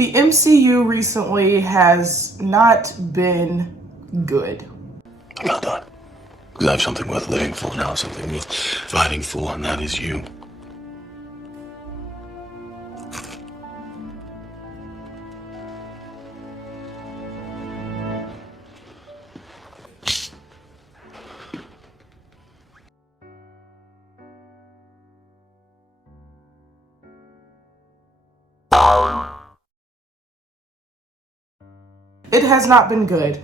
The MCU recently has not been good. I'm not done. Because I have something worth living for now, something worth fighting for, and that is you. It has not been good.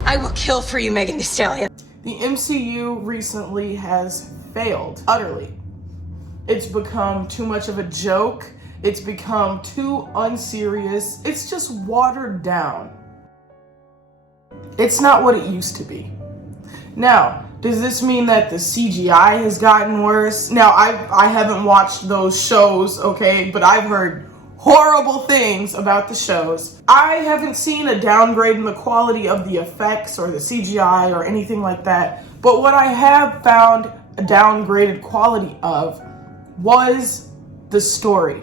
I will kill for you, Megan Thee Stallion. The MCU recently has failed utterly. It's become too much of a joke. It's become too unserious. It's just watered down. It's not what it used to be. Now, does this mean that the CGI has gotten worse? Now, I haven't watched those shows, okay, but I've heard horrible things about the shows. I haven't seen a downgrade in the quality of the effects or the CGI or anything like that, but what I have found a downgraded quality of was the story.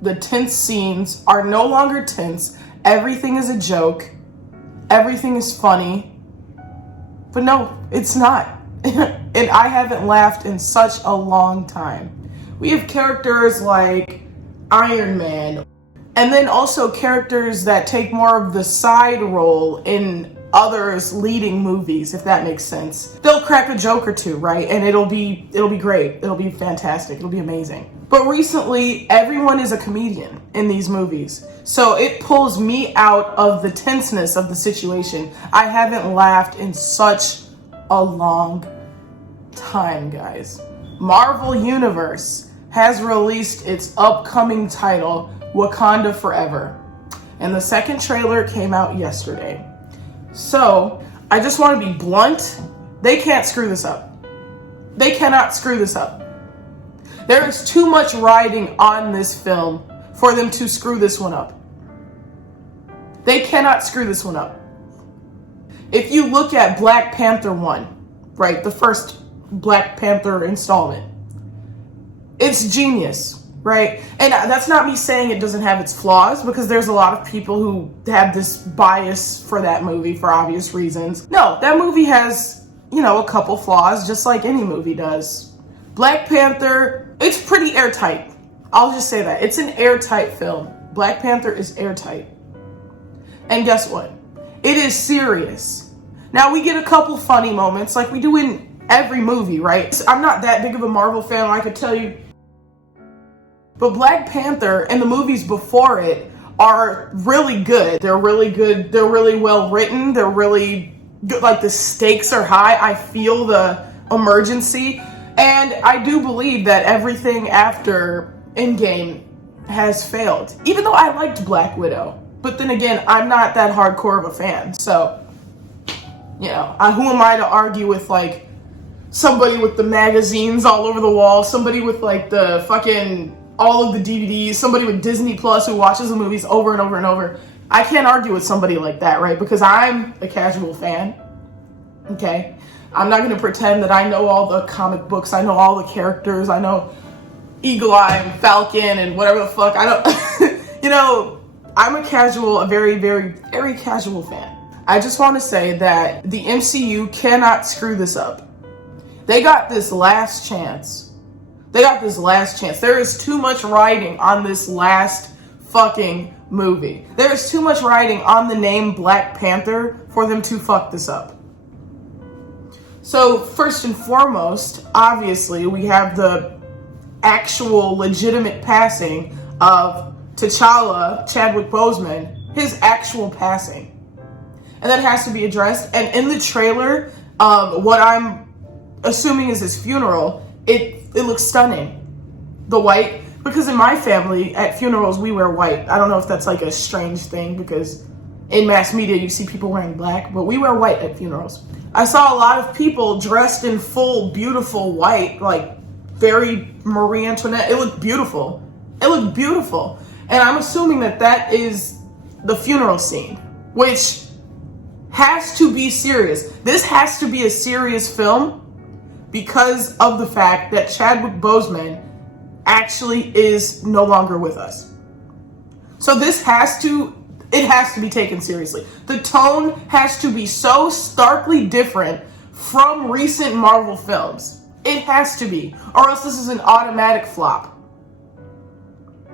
The tense scenes are no longer tense. Everything is a joke. Everything is funny. But no, it's not. And I haven't laughed in such a long time. We have characters like Iron Man, and then also characters that take more of the side role in others' leading movies, if that makes sense. They'll crack a joke or two, right? And it'll be great. It'll be fantastic. It'll be amazing. But recently, everyone is a comedian in these movies. So it pulls me out of the tenseness of the situation. I haven't laughed in such a long time, guys. Marvel Universe has released its upcoming title, Wakanda Forever. And the second trailer came out yesterday. So, I just want to be blunt. They can't screw this up. They cannot screw this up. There is too much riding on this film for them to screw this one up. They cannot screw this one up. If you look at Black Panther 1, right, the first Black Panther installment, it's genius, right? And that's not me saying it doesn't have its flaws, because there's a lot of people who have this bias for that movie for obvious reasons. No, that movie has, a couple flaws, just like any movie does. Black Panther, it's pretty airtight. I'll just say that. It's an airtight film. Black Panther is airtight. And guess what? It is serious. Now, we get a couple funny moments like we do in every movie, right? I'm not that big of a Marvel fan, I could tell you. But Black Panther and the movies before it are really good. They're really good. They're really well written. They're really good. Like, the stakes are high. I feel the emergency. And I do believe that everything after Endgame has failed. Even though I liked Black Widow. But then again, I'm not that hardcore of a fan. So, who am I to argue with, like, somebody with the magazines all over the wall, somebody with, like, the fucking all of the DVDs, somebody with Disney Plus who watches the movies over and over and over. I can't argue with somebody like that, right? Because I'm a casual fan, okay? I'm not going to pretend that I know all the comic books, I know all the characters, I know Eagle Eye and Falcon and whatever the fuck. I don't, I'm a very, very, very casual fan. I just want to say that the MCU cannot screw this up. They got this last chance. There is too much riding on this last fucking movie. There is too much riding on the name Black Panther for them to fuck this up. So, first and foremost, obviously, we have the actual legitimate passing of T'Challa, Chadwick Boseman, his actual passing. And that has to be addressed. And in the trailer, what I'm assuming is his funeral, it looks stunning. The white, because in my family, at funerals, we wear white. I don't know if that's like a strange thing, because in mass media, you see people wearing black, but we wear white at funerals. I saw a lot of people dressed in full, beautiful white, like very Marie Antoinette. It looked beautiful. And I'm assuming that is the funeral scene, which has to be serious. This has to be a serious film because of the fact that Chadwick Boseman actually is no longer with us. So it has to be taken seriously. The tone has to be so starkly different from recent Marvel films. It has to be, or else this is an automatic flop.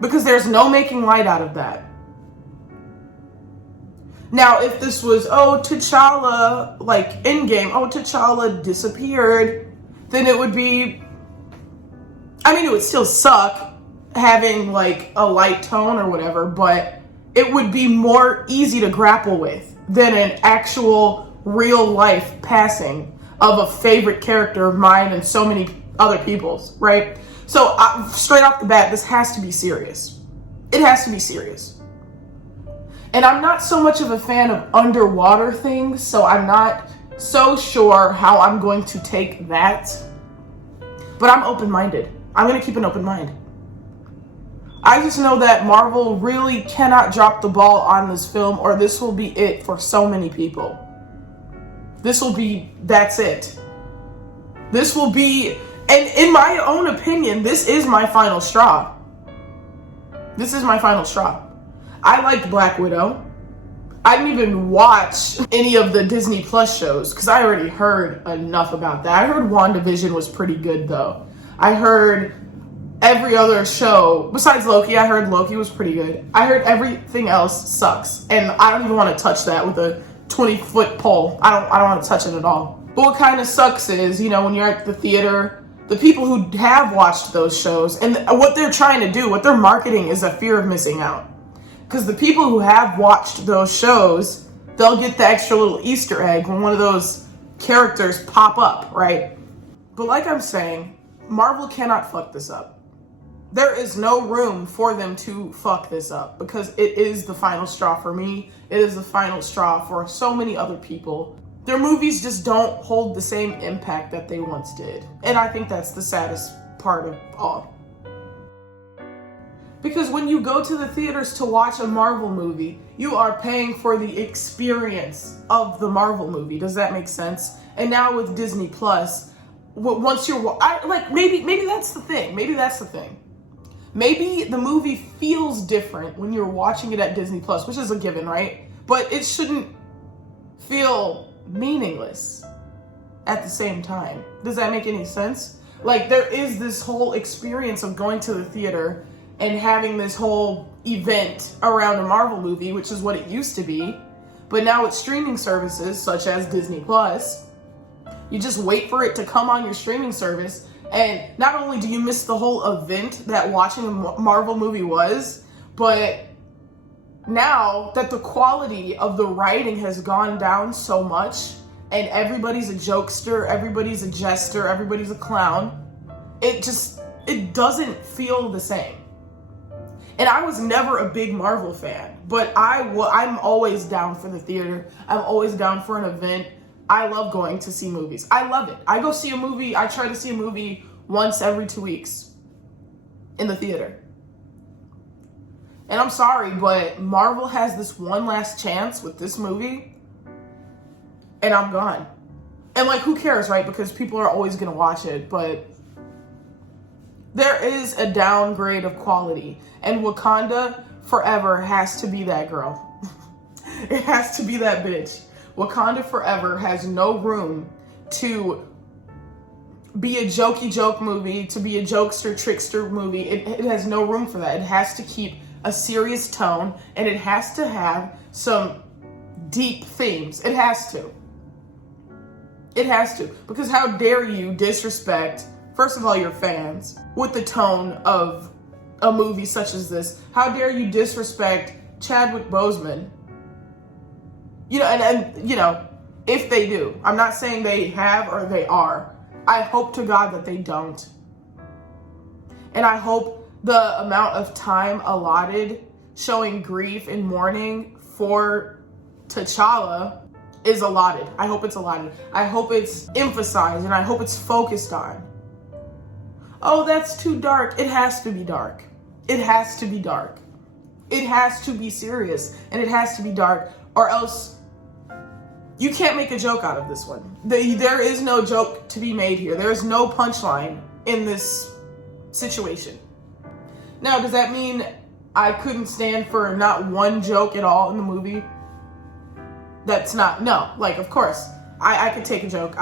Because there's no making light out of that. Now, if this was, T'Challa, like Endgame, T'Challa disappeared, then it would be, it would still suck having like a light tone or whatever, but it would be more easy to grapple with than an actual real life passing of a favorite character of mine and so many other people's, right? So straight off the bat, this has to be serious. It has to be serious. And I'm not so much of a fan of underwater things, so I'm not so sure how I'm going to take that. But I'm open-minded. I'm going to keep an open mind. I just know that Marvel really cannot drop the ball on this film, or this will be it for so many people. That's it. This will be, and in my own opinion, this is my final straw. This is my final straw. I liked Black Widow. I didn't even watch any of the Disney Plus shows because I already heard enough about that. I heard WandaVision was pretty good though. I heard every other show, besides Loki, I heard Loki was pretty good. I heard everything else sucks. And I don't even want to touch that with a 20-foot pole. I don't want to touch it at all. But what kind of sucks is, when you're at the theater, the people who have watched those shows, and what they're trying to do, what they're marketing is a fear of missing out. Because the people who have watched those shows, they'll get the extra little Easter egg when one of those characters pop up, right? But like I'm saying, Marvel cannot fuck this up. There is no room for them to fuck this up because it is the final straw for me. It is the final straw for so many other people. Their movies just don't hold the same impact that they once did. And I think that's the saddest part of all. Because when you go to the theaters to watch a Marvel movie, you are paying for the experience of the Marvel movie. Does that make sense? And now with Disney Plus, once you're, maybe that's the thing. Maybe that's the thing. Maybe the movie feels different when you're watching it at Disney Plus, which is a given, right? But it shouldn't feel meaningless at the same time. Does that make any sense? Like, there is this whole experience of going to the theater and having this whole event around a Marvel movie, which is what it used to be. But now with streaming services such as Disney Plus, you just wait for it to come on your streaming service, and not only do you miss the whole event that watching a Marvel movie was, but now that the quality of the writing has gone down so much, and everybody's a jokester, everybody's a jester, everybody's a clown, it doesn't feel the same. And I was never a big Marvel fan, but I'm always down for the theater. I'm always down for an event. I love going to see movies. I love it. I try to see a movie once every 2 weeks in the theater. And I'm sorry, but Marvel has this one last chance with this movie, and I'm gone. And who cares, right? Because people are always gonna watch it, but there is a downgrade of quality, and Wakanda Forever has to be that girl. It has to be that bitch. Wakanda Forever has no room to be a jokey joke movie, to be a jokester trickster movie. It has no room for that. It has to keep a serious tone, and it has to have some deep themes. It has to. It has to. Because how dare you disrespect, first of all, your fans with the tone of a movie such as this? How dare you disrespect Chadwick Boseman? If they do. I'm not saying they have or they are. I hope to God that they don't. And I hope the amount of time allotted showing grief and mourning for T'Challa is allotted. I hope it's allotted. I hope it's emphasized, and I hope it's focused on. Oh, that's too dark. It has to be dark. It has to be dark. It has to be serious, and it has to be dark, or else you can't make a joke out of this one. There is no joke to be made here. There is no punchline in this situation. Now, does that mean I couldn't stand for not one joke at all in the movie. That's not, no, like, of course, I could take a joke.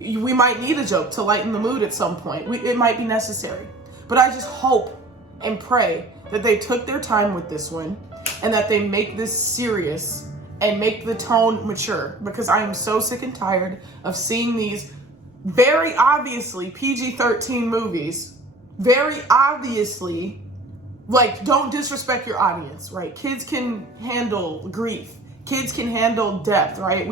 We might need a joke to lighten the mood at some point. It might be necessary. But I just hope and pray that they took their time with this one and that they make this serious and make the tone mature, because I am so sick and tired of seeing these very obviously PG-13 movies, very obviously, like, don't disrespect your audience, right? Kids can handle grief. Kids can handle depth, right?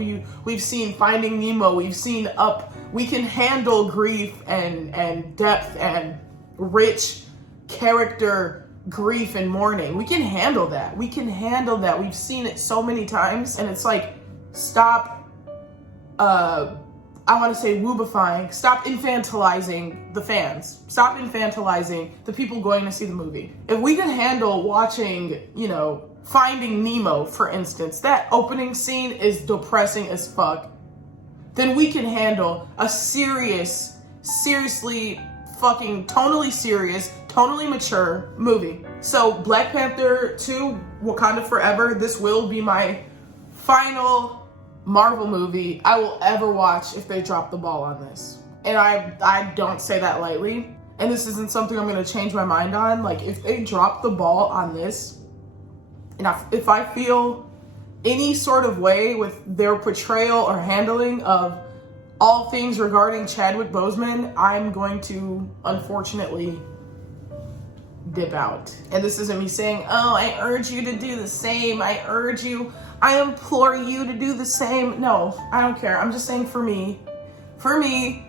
We've seen Finding Nemo, we've seen Up. We can handle grief and depth and rich character grief and mourning. We can handle that. We can handle that. We've seen it so many times, and it's like, stop, I want to say woobifying. Stop infantilizing the fans. Stop infantilizing the people going to see the movie. If we can handle watching, you know, Finding Nemo, for instance, that opening scene is depressing as fuck, then we can handle a seriously fucking tonally serious, tonally mature movie. So Black Panther 2, Wakanda Forever, this will be my final Marvel movie I will ever watch if they drop the ball on this. And I don't say that lightly. And this isn't something I'm going to change my mind on. Like, if they drop the ball on this, and if I feel any sort of way with their portrayal or handling of all things regarding Chadwick Boseman, I'm going to, unfortunately, dip out. And this isn't me saying, oh, I urge you to do the same. I implore you to do the same. No, I don't care. I'm just saying for me,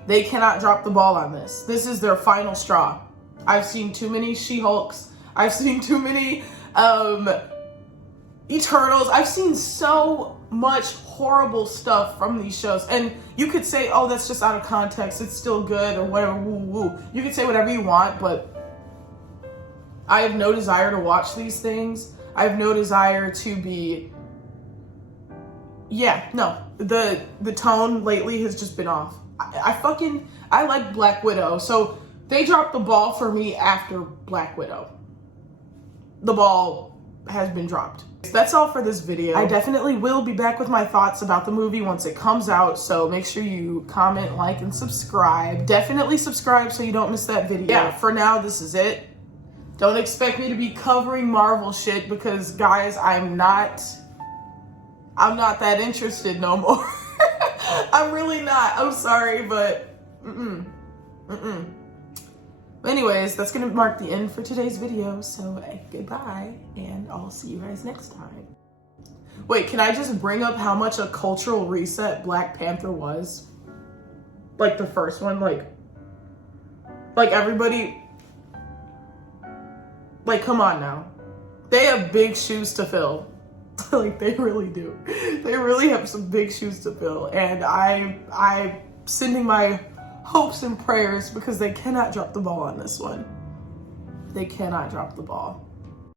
they cannot drop the ball on this. This is their final straw. I've seen too many She-Hulks. I've seen too many, Eternals. I've seen so much horrible stuff from these shows, and you could say, oh, that's just out of context, it's still good or whatever, woo woo. You can say whatever you want, but I have no desire to watch these things. I have no desire to be, the tone lately has just been off. I like Black Widow, so they dropped the ball for me after Black Widow. The ball has been dropped. That's all for this video. I definitely will be back with my thoughts about the movie once it comes out, so make sure you comment, like, and subscribe. Definitely subscribe so you don't miss that video. Yeah, for now, this is it. Don't expect me to be covering Marvel shit because, guys, I'm not that interested no more. I'm really not. I'm sorry, but anyways, that's gonna mark the end for today's video, so goodbye, and I'll see you guys next time. Wait, can I just bring up how much a cultural reset Black Panther was? Like, the first one, like everybody, like, come on now. They have big shoes to fill. Like, they really do. They really have some big shoes to fill, and I'm sending my hopes and prayers because they cannot drop the ball on this one. They cannot drop the ball.